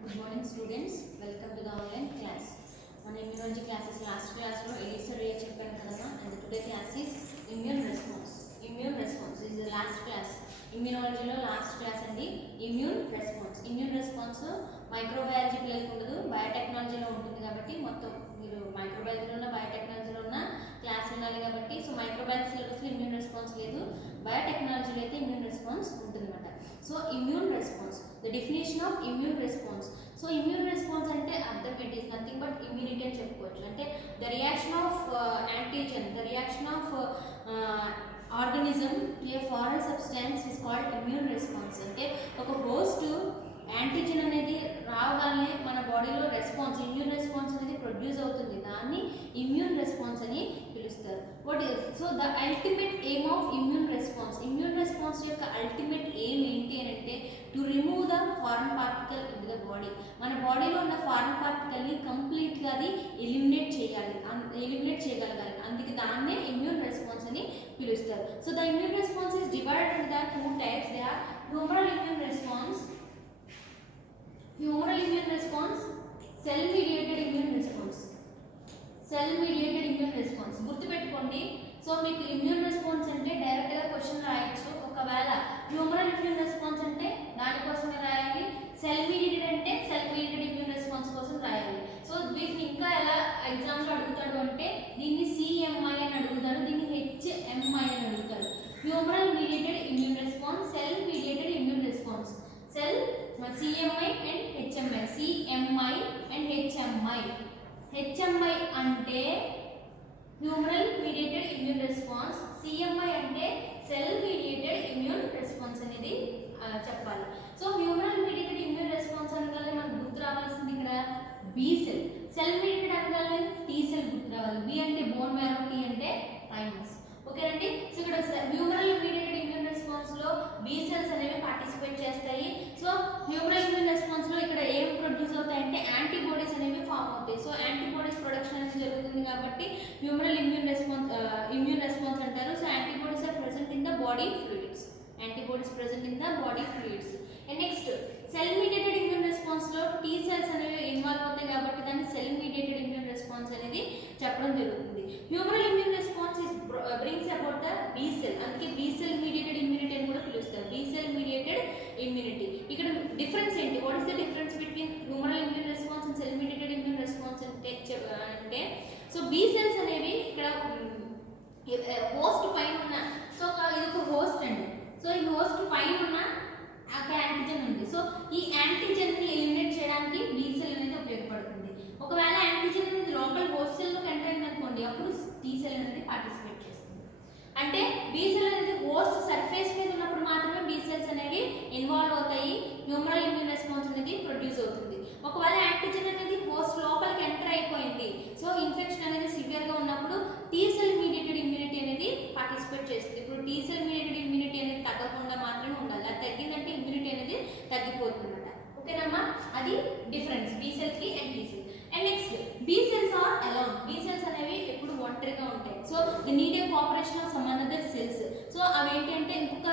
Good morning students, welcome to the online class. మన immunology classes last class లో ELISA ray చెప్పాను కదా, and today class is immune response. Immune response is the last class. Immunology లో last class అండి immune response. Immune response microbiology పిల్లలకు ఉండదు, బయోటెక్నాలజీలో ఉంటుంది కాబట్టి మొత్తం మీరు మైక్రోబయాలజీలో ఉన్న బయోటెక్నాలజీలో ఉన్న క్లాస్ ఉండాలి కాబట్టి సో మైక్రోబయాలజీ సిలబస్లో ఇమ్యూన్ రెస్పాన్స్ లేదు, బయోటెక్నాలజీలో అయితే ఇమ్యూన్ రెస్పాన్స్ ఉంటుందన్నమాట. So immune response, the definition of immune response. So immune response అంటే అర్థం it is nothing but immunity అని చెప్పుకోవచ్చు. అంటే the reaction of antigen, the reaction of organism to A foreign substance is called immune response. అంటే ఒక host antigen అనేది రావగానే మన బాడీలో రెస్పాన్స్, ఇమ్యూన్ రెస్పాన్స్ అనేది ప్రొడ్యూస్ అవుతుంది, దాన్ని ఇమ్యూన్ రెస్పాన్స్ అని పిలుస్తారు. What so the ultimate aim of immune response, immune response యొక్క అల్టిమేట్ ఎయిమ్ ఏంటి అని అంటే to remove the foreign particle in the body. మన బాడీలో ఉన్న ఫారెన్ పార్టికల్ని కంప్లీట్గా అది ఎలిమినేట్ చేయగలగాలి. అందుకే దాన్నే ఇమ్యూన్ రెస్పాన్స్ అని పిలుస్తారు. So the immune response is divided in the two types. They are humoral immune response, humoral immune response, cell mediated immune response. Cell mediated immune response గుర్తుపెట్టుకోండి. సో మీకు immune response అంటే డైరెక్ట్గా question రాయొచ్చు. ఒకవేళ humoral immune response అంటే దానికోసమే రాయాలి, cell mediated అంటే సెల్ మీడియేటెడ్ ఇమ్యూన్ రెస్పాన్స్ కోసం రాయాలి. సో వీటిని ఇంకా ఎలా ఎగ్జామ్లో అడుగుతాడు అంటే దీన్ని సిఎంఐ అని అడుగుతాడు, దీన్ని హెచ్ఎంఐ అని అడుగుతాడు. Humoral mediated immune response, cell mediated immune response. Cell CMI and HMI, CMI and HMI. HMI అంటే humoral mediated immune response, CMI అంటే సెల్ మీడియేటెడ్ ఇమ్యూన్ రెస్పాన్స్ అనేది చెప్పాలి. So humoral mediated immune response అనగానే మనకు గుర్తు రావాల్సింది ఇక్కడ బి సెల్. సెల్ మీడియేటెడ్ అనగానే టీ సెల్ గుర్తు రావాలి. బి అంటే బోన్ మ్యారో, టీ అంటే థైమస్. ఓకేనండి. సో ఇక్కడ హ్యూమరల్ మీడియేటెడ్ ఇమ్యూన్ రెస్పాన్స్ లో బి సెల్స్ అనేవి పార్టిసిపేట్ చేస్తాయి. సో హ్యూమరల్ ఇమ్యూన్ రెస్పాన్స్ లో ఇక్కడ ఏం ప్రొడ్యూస్ అవుతాయంటే యాంటీబాడీస్ అనేవి ఫామ్ అవుతాయి. సో యాంటీబాడీస్ ప్రొడక్షన్ అనేది జరుగుతుంది కాబట్టి హ్యూమరల్ ఇమ్యూన్ రెస్పాన్స్ అంటారు. So antibodies are present in the body fluids, antibodies present in the body fluids. And next cell mediated immune response లో టీ సెల్స్ అనేవి involve అవుతాయి కాబట్టి దాన్ని సెల్ మీడియేటెడ్ ఇమ్యూన్ రెస్పాన్స్ అనేది చెప్పడం జరుగుతుంది. Humoral immune response brings about the B cell, అందుకే B cell mediated immunity అని కూడా పిలుస్తారు. B cell mediated immunity. ఇక్కడ డిఫరెన్స్ ఏంటి? What is the difference between humoral immune response and cell mediated immune response అంటే సో బి సెల్స్ అనేవి ఇక్కడ host పైన ఉన్న, సో ఇది ఒక హోస్ట్ అండి. సో ఈ హోస్ట్ పైన ఉన్న ఒక యాంటీజన్ ఉంది. సో ఈ యాంటీజన్ ని ఎలిమినేట్ చేయడానికి బి సెల్ అనేది ఉపయోగపడుతుంది. ఒకవేళ యాంటీజన్ అనేది లోపల హోస్ట్ సెల్ లోకి ఎంటర్ అయింది అనుకోండి, అప్పుడు టీ సెల్ అనేది పార్టిసిపేట్ చేస్తుంది. అంటే బి సెల్ అనేది హోస్ట్ సర్ఫేస్ మీద ఉన్నప్పుడు మాత్రమే బి సెల్స్ అనేవి ఇన్వాల్వ్ అవుతాయి, హ్యూమరల్ ఇమ్యూన్ రెస్పాన్స్ అనేది ప్రొడ్యూస్ అవుతుంది. ఒకవేళ యాంటీజన్ అనేది హోస్ట్ లోపలికి ఎంటర్ అయిపోయింది, సో ఇన్ఫెక్షన్ అనేది సివియర్ గా ఉన్నప్పుడు టీ సెల్ మీడియేటెడ్ ఇమ్యూనిటీ అనేది పార్టిసిపేట్ చేస్తుంది. ఇప్పుడు టీ సెల్ మీడియేటెడ్ ఇమ్యూనిటీ అనేది తగ్గకుండా మాత్రమే ఉండాలి, అది తగ్గిందంటే ఇమ్యూనిటీ అనేది తగ్గిపోతుంది అన్నమాట. ఓకేనమ్మా, అది డిఫరెన్స్ బి సెల్ కి and T cell. And next B cells are alone. B cells అనేవి ఎప్పుడు ఒంటరిగా ఉంటాయి. So the need a cooperation of some another cells. So అవి ఏంటి అంటే ఇంకొక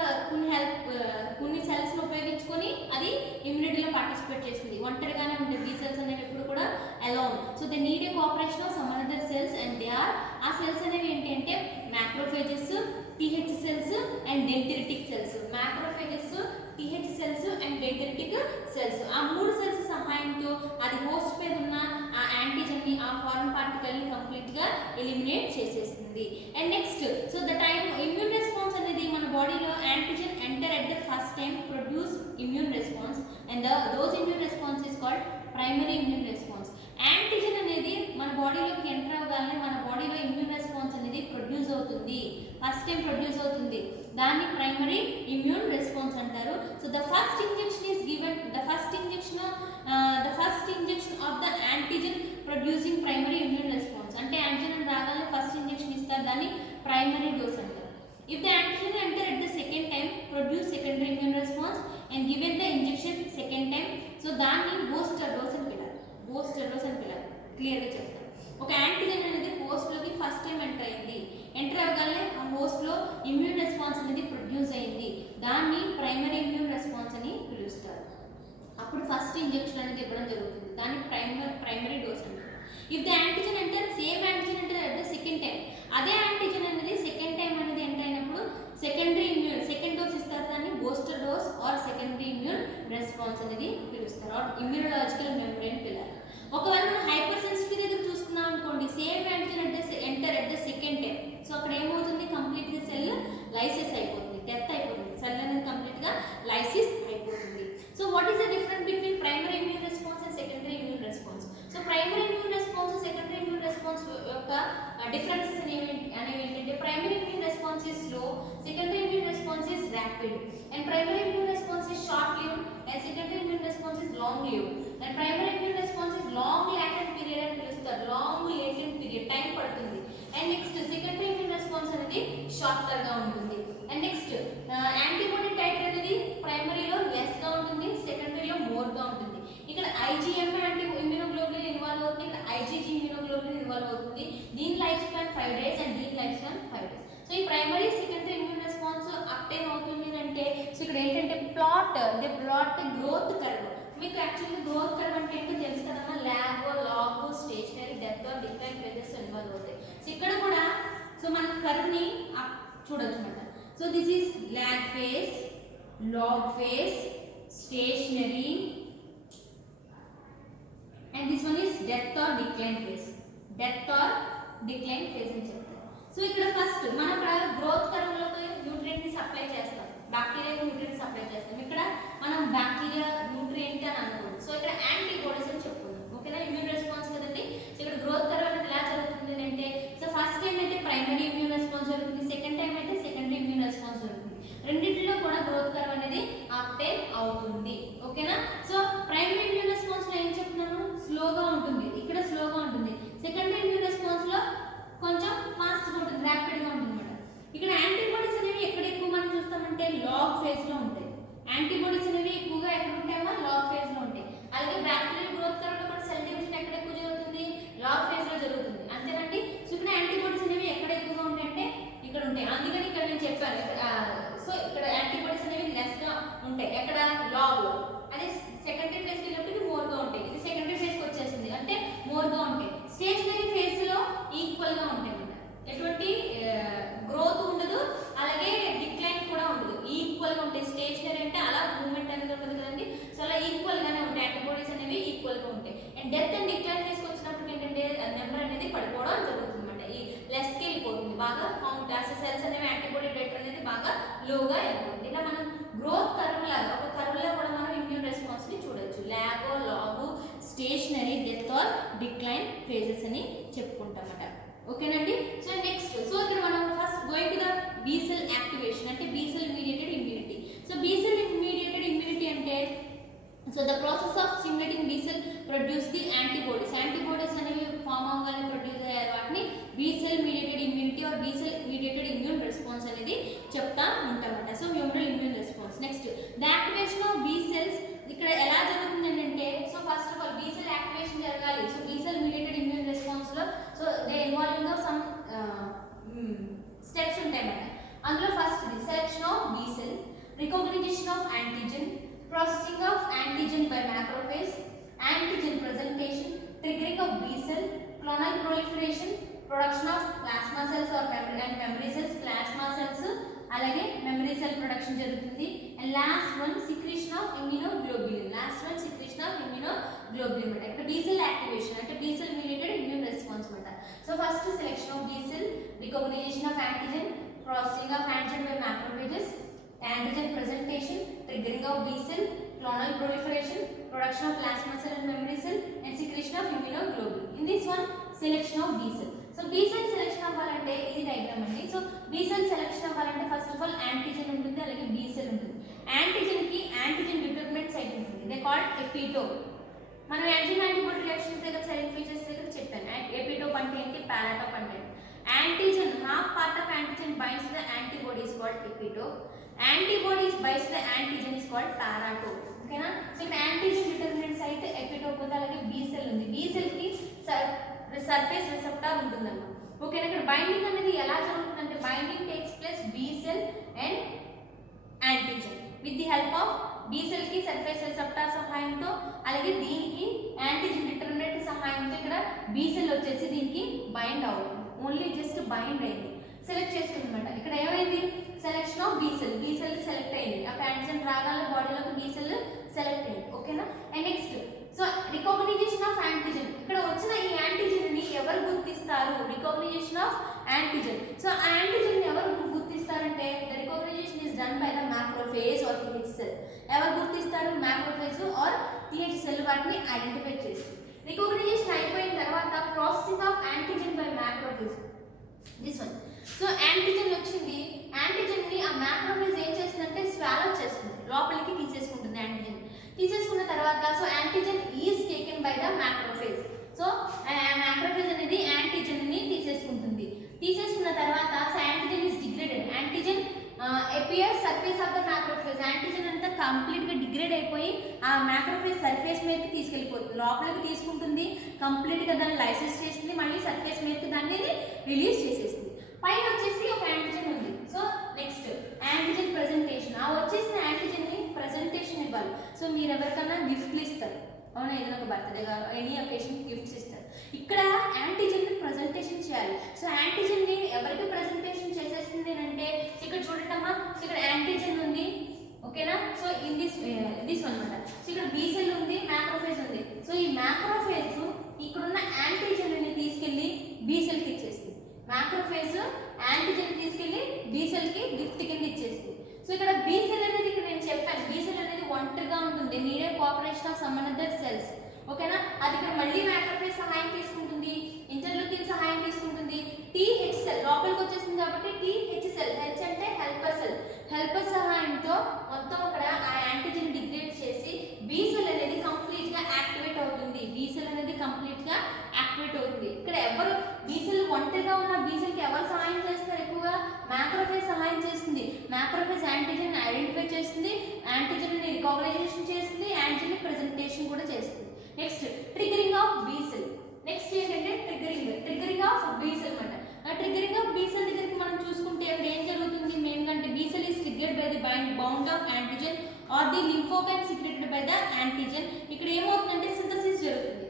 కొన్ని సెల్స్ ని ఉపయోగించుకొని అది ఇమ్యూనిటీలో పార్టిసిపేట్ చేస్తుంది. ఒంటరిగానే ఉంటాయి బి సెల్స్ అనేవి ఎప్పుడు కూడా alone. So the need a cooperation of some another cells and they are, ఆ సెల్స్ అనేవి ఏంటి అంటే macrophages, TH cells and dendritic cells. Macrophages, TH cells and dendritic cells. ఆ మూడు సెల్స్ సహాయంతో అది హోస్ట్ మీద ఉన్న ఆ యాంటీజన్ ని, ఆ ఫారెన్ పార్టికల్ ని కంప్లీట్ గా ఎలిమినేట్ చేసేస్తుంది. And next so the time immune response అనేది మన బాడీలో antigen enter at the first time produce immune response and those immune response is called primary immune response. Antigen అనేది మన బాడీలోకి ఎంటర్ అవ్వగానే మన బాడీలో ఇమ్యూన్ రెస్పాన్స్ అనేది ప్రొడ్యూస్ అవుతుంది, ఫస్ట్ టైం ప్రొడ్యూస్ అవుతుంది, దాన్ని ప్రైమరీ ఇమ్యూన్ రెస్పాన్స్ అంటారు. So the first injection is given, the first injection of the antigen producing primary immune response. అంటే యాంటీజన్ రాగానే ఫస్ట్ ఇంజెక్షన్ ఇస్తారు, దాన్ని ప్రైమరీ డోస్ అంటారు. If the antigen enter at the second time, produce secondary immune response and given the injection second time, so దాన్ని booster dose అని పిలవాలి. Booster dose అని పిలవాలి. క్లియర్గా చెప్తాను. ఒక యాంటీజన్ అనేది హోస్ట్లోకి ఫస్ట్ టైం ఎంటర్ అవ్వగానే ఆ హోస్ట్లో ఇమ్యూన్ రెస్పాన్స్ అనేది ప్రొడ్యూస్ అయింది, దాన్ని ప్రైమరీ ఇమ్యూన్ రెస్పాన్స్ అని పిలుస్తారు. అప్పుడు ఫస్ట్ ఇంజెక్షన్ అనేది ఇవ్వడం జరుగుతుంది. దానికి ప్రైమరీ డోస్ అంటారు. ఇఫ్ ద యాంటీజెన్ అంటే సేమ్ యాంటీజెన్ అంటే అట్ ద సెకండ్ టైం, అదే యాంటీజెన్ అనేది సెకండ్ టైం అనేది ఎంటర్ అయినప్పుడు సెకండ్ డోస్ ఇస్తారు. దాన్ని booster dose or secondary immune response అనేది పిలుస్తారు, ఆర్ ఇమ్యూనలాజికల్ మెమరీ అని పిలుస్తారు. ఒకవేళ మనం హైపర్ సెన్సిటివ్ దగ్గర చూసుకున్నాం అనుకోండి, సేమ్ యాంటీజెన్ అంటే enter at the second time. So అక్కడ ఏమవుతుంది, కంప్లీట్గా సెల్ లైసిస్ అయిపోతుంది, డెత్ అయిపోతుంది, సెల్ అనేది కంప్లీట్గా లైసిస్ అయిపోతుంది. So what is the difference between primary immune response and secondary immune response? So primary immune response secondary immune response యొక్క differences అనేవి ఏంటంటే, primary immune response is slow, secondary immune response is rapid. And primary immune response is short lived and secondary immune response is long lived. And primary immune response is long latent period అని పిలుస్తారు, long latent period, time పడుతుంది. And next secondary immune response అనేది shorter గా ఉంటుంది. And next antibody tighter అనేది ప్రైమరీలో less గా ఉంటుంది, సెకండరీలో more గా ఉంటుంది. ఇక్కడ IgM యాంటీ ఇమ్యూనోగ్లోబులిన్ ఇన్వాల్వ్ అవుతుంది, ఇక్కడ IgG ఇమ్యూనోగ్లోబులిన్ ఇన్వాల్వ్ అవుతుంది. దీని లైఫ్ స్పాన్ 5 days అండ్ దీని లైఫ్ స్పాన్ 5 days. సో ఈ primary secondary immune response obtain అవుతుంది అంటే, సో ఇక్కడ ఏంటంటే ప్లాట్ గ్రోత్ కర్వ్. మీకు యాక్చువల్లీ గ్రోత్ కర్వ్ అంటే ఏంటో తెలుసు కదమ్మా, lag, log, stationary, death, decline phases involve అవుతాయి. సో ఇక్కడ కూడా సో మన కర్వ్ని చూడొచ్చు అనమాట. So this is lag phase, log phase, stationary, and this one is death or decline phase అని చెప్తారు. సో ఇక్కడ ఫస్ట్ మనం ఇక్కడ గ్రోత్ కర్వ్ లోకి న్యూట్రియంట్ ని సప్లై చేస్తాం, బ్యాక్టీరియా న్యూట్రియంట్ సప్లై చేస్తాం. ఇక్కడ మనం బ్యాక్టీరియా న్యూట్రియంట్ అని అనుకోండి. సో ఇక్కడ యాంటీబాడీస్ అని చెప్పుకుందాం, ఓకేనా? ఇమ్యూన్ రెస్పాన్స్ కదండి. సో ఇక్కడ గ్రోత్ కర్వ్ అనేది ఎలా జరుగుతుంది అంటే, సో ఫస్ట్ టైం అయితే ప్రైమరీ ఇమ్యూన్ రెస్పాన్స్ జరుగుతుంది, సెకండ్ టైం అయితే సెకండరీ ఇమ్యూన్ రెస్పాన్స్ జరుగుతుంది. రెండింటిలో కూడా గ్రోత్ కర్వ్ అనేది అప్టైన్ అవుతుంది, ఓకేనా? సో ప్రైమరీ ఇమ్యూన్ రెస్పాన్స్ లో ఏం చెప్తున్నాను, స్లోగా ఉంటుంది, ఇక్కడ స్లోగా ఉంటుంది. సెకండరీ ఇమ్యూన్ రెస్పాన్స్ లో కొంచెం ఫాస్ట్ గా ఉంటుంది, ర్యాపిడ్ గా ఉంటుంది అన్నమాట. ఇక్కడ యాంటీబాడీస్ అనేవి ఎక్కడ ఎక్కువ మనం చూస్తామంటే లాగ్ ఫేజ్ లో ఉంటాయి. యాంటీబాడీస్ అనేవి ఎక్కువగా ఎక్కడ ఉంటాయమ్మా, లాగ్ ఫేజ్ లో ఉంటాయి. అలాగే బ్యాక్టీరియల్ గ్రోత్ కర్వ్ లో కూడా సెల్ డివిజన్ ఎక్కడ ఎక్కువ జరుగుతుంది, లాగ్ ఫేజ్ లో జరుగుతుంది, అంతేనండి. సో ఇక్కడ యాంటీబాడీస్ అనేవి ఎక్కడ ఎక్కువగా ఉంటాయంటే ఇక్కడ ఉంటాయి. అందుకని ఇక్కడ నేను చెప్పాను, సో ఇక్కడ యాంటీబాడీస్ అనేవి లెస్ గా ఉంటాయి, ఎక్కడ లాగ్ లో. అదే సెకండరీ ఫేజ్ కి వెళ్ళినప్పుడు మోర్ గా ఉంటాయి. ఇది సెకండరీ ఫేజ్ కి వచ్చేసింది అంటే మోర్ గా ఉంటాయి. స్టేషనరీ ఫేజ్ లో ఈక్వల్ గా ఉంటాయి అన్నమాట, ఎటువంటి గ్రోత్ ఉండదు, అలాగే డిక్లైన్ కూడా ఉండదు, ఈక్వల్ గా ఉంటాయి. స్టేషనరీ అంటే అలా మూవ్మెంట్ అనేది ఉండదు కదండి. సో అలా ఈక్వల్ గానే ఉంటాయి, యాంటీబాడీస్ అనేవి ఈక్వల్ గా ఉంటాయి. And death and decline phase కి వచ్చినప్పుడు ఏంటంటే నెంబర్ అనేది పడిపోవడం జరుగుతుంది అన్నమాట, ఈ లెస్ కి వెళ్ళిపోతుంది, బాగా కౌంట్ సెల్స్ అనేవి యాంటీబాడీ రేట్ అనేది బాగా లోగా వెళ్ళిపోతుంది. ఇలా మనం గ్రోత్ కర్వ్ లాగా ఒక కర్వ్ లో కూడా మనం ఇమ్యూన్ రెస్పాన్స్ ని చూడొచ్చు, lag, log, stationary, death or decline phases అని చెప్పుకుంటామట, ఓకేనండి. సో నెక్స్ట్, సో ఇక్కడ మనం first going to the B cell activation అంటే B cell mediated immunity. So B cell mediated immunity అంటే, so the process of stimulating B cell produce the antibodies అనేవి form అవ్వగానే produce అయ్యారు, వాటిని B cell mediated immunity or B cell mediated immune response అనేది చెప్తా ఉంటామట. So humoral immune response. Next the activation of B cells ఇక్కడ ఎలా జరుగుతుంది అంటే, so first of all B cell activation జరగాలి. So B cell mediated immune response లో so they involving of some steps ఉంటాయి అన్నమాట. అందులో first the selection of B cell, recognition of antigen, processing of antigen by macrophage, antigen presentation, triggering of B cell, clonal proliferation, production of plasma cells or memory cells, plasma cells, అలాగే memory cell production జరుగుతుంది. and last one secretion of immunoglobulin, అంటే B cell activation అంటే B cell mediated immune response మాట. so first selection of B cell, recognition of antigen, processing of antigen by macrophages, antigen presentation, triggering of B cell, clonal proliferation, production of plasma cell and memory cell, and secretion of immunoglobulin. In this one, selection of B cell. So B cell selection అవ్వాలంటే ఇది diagram అండి. So B cell selection అవ్వాలంటే first of all antigen ఉంటుంది, అలాగే B cell ఉంటుంది. Antigen కి antigen determinant site ఉంటుంది, they called epitope. మనం యాంటీబాడీ రియాక్షన్స్ దగ్గర సెలెక్ట్ ఫీచర్స్ దగ్గర చెప్పాను. ఎపిటోప్ అంటే ఏంటి, పారాటోప్ అంటే antigen, half part of antigen binds the antibody is called epitope. Antibodies binds the antigen is called paratope. ఓకేనా? సో ఇక్కడ యాంటీజెన్ డిటర్మినెంట్ సైట్ ఎపిటోప్ ఉంది, అలాగే బి సెల్ ఉంది. బి సెల్ కి సర్ఫేస్ రిసెప్టార్ ఉంటుందన్నమాట, ఓకేనా? ఇక్కడ బైండింగ్ అనేది ఎలా జరుగుతుందంటే, binding takes place B cell and antigen with the help of B cell కి సర్ఫేస్ రిసెప్టార్ సహాయంతో, అలాగే దీనికి యాంటీజెన్ డిటర్మినెంట్ సహాయంతో ఇక్కడ బి సెల్ వచ్చేసి దీనికి బైండ్ అవుతుంది. ఓన్లీ జస్ట్ బైండ్ అయింది, సెలెక్ట్ చేసుకుందన్నమాట. ఇక్కడ ఏమైంది, selection of B cell select అయింది. ఆ యాంటీజెన్ రాగాల బాడీలోకి బి సెల్ సెలెక్ట్ అయింది. ఓకేనా. And next so recognition of antigen, ఇక్కడ వచ్చిన ఈ యాంటీజెన్ ని ఎవరు గుర్తిస్తారు, రికగ్నిషన్ ఆఫ్ యాంటీజెన్. సో ఆ యాంటీజెన్ ని ఎవరు గుర్తిస్తారంటే the recognition is done by the macrophage or TH cell. ఎవరు గుర్తిస్తారు, మ్యాక్రోఫేజ్ ఆర్ టీహెచ్ సెల్ వాటిని ఐడెంటిఫై చేస్తుంది. రికగ్నిషన్ అయిపోయిన తర్వాత processing of antigen by macrophage, this one. So antigen వచ్చింది, యాంటీజెన్ ని ఆ మ్యాక్రోఫేజ్ ఏం చేస్తుందంటే స్వాలో చేస్తుంది, లోపలికి తీసేసుకుంటుంది. యాంటీజెన్ తీసేసుకున్న తర్వాత so antigen is taken by the macrophage. So macrophage అనేది యాంటీజెన్ ని తీసేసుకుంటుంది. తీసేసుకున్న తర్వాత so antigen is degraded. Antigen appear surface of the macrophage. Antigen అంతా కంప్లీట్ గా డిగ్రేడ్ అయిపోయి ఆ మ్యాక్రోఫేజ్ సర్ఫేస్ మీదకి తీసుకెళ్ళిపోతుంది, లోపలికి తీసుకుంటుంది, కంప్లీట్ గా దాన్ని లైసెన్స్ చేస్తుంది, మళ్ళీ సర్ఫేస్ మీదకి దాన్ని రిలీజ్ చేసేస్తుంది. పైన వచ్చేసి ఒక యాంటీజెన్ ఉంది. So next antigen presentation. ఆ వచ్చేసిన యాంటీజెన్ ని ప్రెజెంటేషన్ ఇవ్వాలి. సో మీరు ఎవరికన్నా గిఫ్ట్లు ఇస్తారు, అవునా, ఏదైనా ఒక బర్త్డే ఎనీ అకేషన్ గిఫ్ట్స్ ఇస్తారు. ఇక్కడ యాంటీజెన్ ని ప్రెజెంటేషన్ చేయాలి. సో యాంటీజెన్ ని ఎవరికి ప్రెజెంటేషన్ చేసేస్తుంది అంటే ఇక్కడ చూడండి అమ్మా, ఇక్కడ యాంటీజెన్ ఉంది, ఓకేనా. సో ఇన్ దిస్ అన్నమాట. సో ఇక్కడ బి సెల్ ఉంది, మ్యాక్రోఫేజ్ ఉంది. సో ఈ మ్యాక్రోఫేజ్ ఇక్కడున్న యాంటీజెన్ ని తీసుకెళ్లి బి సెల్ కి ఇచ్చేస్తుంది. మ్యాక్రోఫేజ్ యాంటీజెన్ తీసుకెళ్లి బి సెల్ కి గిఫ్ట్ కింద ఇచ్చేస్తుంది. సో ఇక్కడ బి సెల్ అనేది ఇక్కడ నేను చెప్పాను, బి సెల్ అనేది ఒంటరిగా ఉంటుంది, నీడే cooperation of some another cells, ఓకేనా. అది ఇక్కడ మళ్ళీ మ్యాక్రోఫేజ్ సహాయం తీసుకుంటుంది, ఇంటర్లూకిన్ సహాయం తీసుకుంటుంది, టీహెచ్ సెల్ లోపలికి వచ్చేసింది కాబట్టి టీహెచ్ సెల్, హెచ్ అంటే హెల్పర్ సెల్, హెల్పర్ సహాయంతో మొత్తం ఇక్కడ ఆ యాంటీజెన్ డిగ్రేడ్ చేసి బి సెల్ అనేది కంప్లీట్ గా యాక్టివేట్ అవుతుంది. బి సెల్ అనేది కంప్లీట్ గా యాక్టివేట్ అవుతుంది. ఇక్కడ ఎవరు బి సెల్ ఒంటరిగా ఉన్న బి సెల్ కి ఎవరు సహాయం చేస్తారు, ఎక్కువగా మ్యాక్రోఫేజ్ సహాయం చేస్తుంది. మ్యాక్రోఫేజ్ యాంటీజెన్ ఐడెంటిఫై చేస్తుంది, యాంటీజెన్ ని రికగ్నిషన్ చేస్తుంది, యాంటీజెన్ ప్రెజెంటేషన్ కూడా చేస్తుంది. Next triggering of B cell. Next ఏంటంటే ట్రిగరింగ్ ఆఫ్ బి సెల్ అన్నమాట. ఆ ట్రిగరింగ్ ఆఫ్ బి సెల్ దగ్గరికి మనం చూసుకుంటే అక్కడ ఏం జరుగుతుంది, మెయిన్ గా అంటే B cell is triggered by the bound of antigen or the lymphokine secreted by the antigen. ఇక్కడ ఏమవుతుందంటే సింథసిస్ జరుగుతుంది,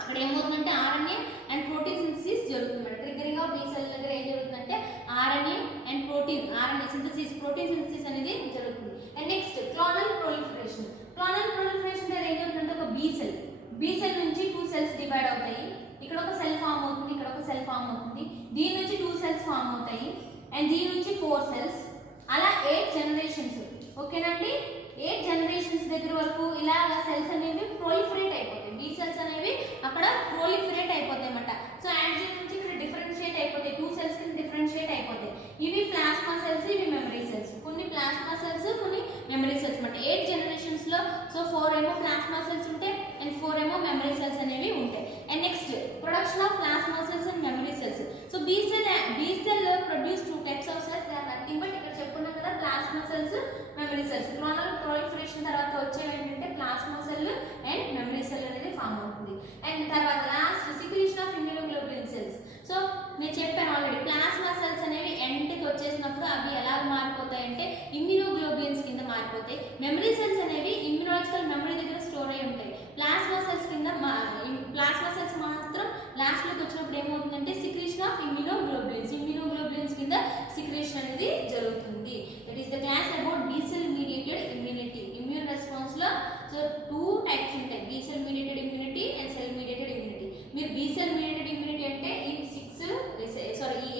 అక్కడ ఏమవుతుందంటే ఆర్ఎన్ఏ అండ్ ప్రోటీన్ సింథసిస్ జరుగుతుంది. ట్రిగరింగ్ ఆఫ్ బి సెల్ దగ్గర ఏం జరుగుతుందంటే RNA and RNA synthesis, protein synthesis అనేది జరుగుతుంది. And next clonal proliferation. Clonal proliferation దగ్గర ఏం జరుగుతుందంటే ఒక బి సెల్ నుంచి 2 సెల్స్ డివైడ్ అవుతాయి. ఇక్కడ ఒక సెల్ ఫామ్ అవుతుంది, ఇక్కడ ఒక సెల్ ఫామ్ అవుతుంది, దీని నుంచి 2 సెల్స్ ఫామ్ అవుతాయి, అండ్ దీని నుంచి 4 సెల్స్, అలా 8 జనరేషన్స్, ఓకేనండి. 8 జనరేషన్స్ దగ్గర వరకు ఇలాగ సెల్స్ అనేవి ప్రొలిఫరేట్ అయిపోతాయి. బి సెల్స్ అనేవి అక్కడ ప్రొలిఫరేట్ అయిపోతాయి అన్నమాట. సో యాంటీజెన్ నుంచి ఇక్కడ డిఫరెన్షియేట్ అయిపోతాయి, 2 సెల్స్ కింద డిఫరెన్షియేట్ అయిపోతాయి. ఇవి ప్లాస్మా సెల్స్, ఇవి మెమరీ సెల్స్. కొన్ని ప్లాస్మా సెల్స్, కొన్ని మెమరీ సెల్స్ అన్నమాట. 8 జనరేషన్స్ లో సో 4 ఏమో ప్లాస్మా సెల్స్ ఉంటాయి అండ్ 4 ఏమో మెమరీ సెల్స్ అనేవి ఉంటాయి. And next production of plasma cells and memory cells. So B cell produce 2 types of cells, they are nothing but ఇక్కడ చెప్పుకున్నాం కదా plasma cells, memory cells. Clonal proliferation తర్వాత వచ్చేవి ఏంటంటే plasma cell and memory cell అనేది form అవుతుంది. And తర్వాత last secretion of immunoglobulin cells. So నేను చెప్పాను ఆల్రెడీ, ప్లాస్మా సెల్స్ అనేవి ఎండ్కి వచ్చేసినప్పుడు అవి ఎలా మారిపోతాయి అంటే ఇమ్యూనోగ్లోబులిన్స్ కింద మారిపోతాయి. మెమరీ సెల్స్ అనేవి ఇమ్యూనాలజికల్ మెమరీ దగ్గర స్టోర్ అయి ఉంటాయి. ప్లాస్మా సెల్స్ మాత్రం లాస్ట్ లోకి వచ్చినప్పుడు ఏమవుతుందంటే సిక్రీషన్ ఆఫ్ ఇమ్యూనోగ్లోబులిన్స్ కింద సిక్రీషన్ అనేది జరుగుతుంది. That is the class about B cell mediated immunity. Immune response లో సో 2 టైప్స్ ఉంటాయి, B cell mediated immunity and cell mediated immunity. మీరు బి సెల్ మీడియేటెడ్ ఇమ్యూనిటీ అంటే ఈ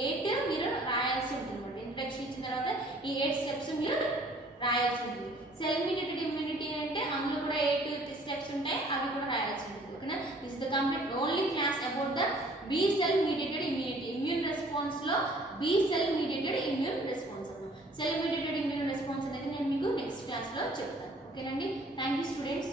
8 మీరు రాయాల్సి ఉంటుంది అన్నమాట. ఇంట్రడక్షన్ ఇచ్చిన తర్వాత ఈ 8 స్టెప్స్ మీరు రాయాల్సి ఉంటుంది. సెల్ మీడియేటెడ్ ఇమ్యూనిటీ అంటే అందులో కూడా 8 స్టెప్స్ ఉంటాయి, అవి కూడా రాయాల్సి ఉంటుంది. ఓకేనా. This is the complete only class about the B cell mediated immunity. Immune response లో B cell mediated immune response అన్నమాట. సెల్ మీడియేటెడ్ ఇమ్యూన్ రెస్పాన్స్ అనేది నేను మీకు నెక్స్ట్ క్లాస్ లో చెప్తాను. ఓకేనండి. Thank you students.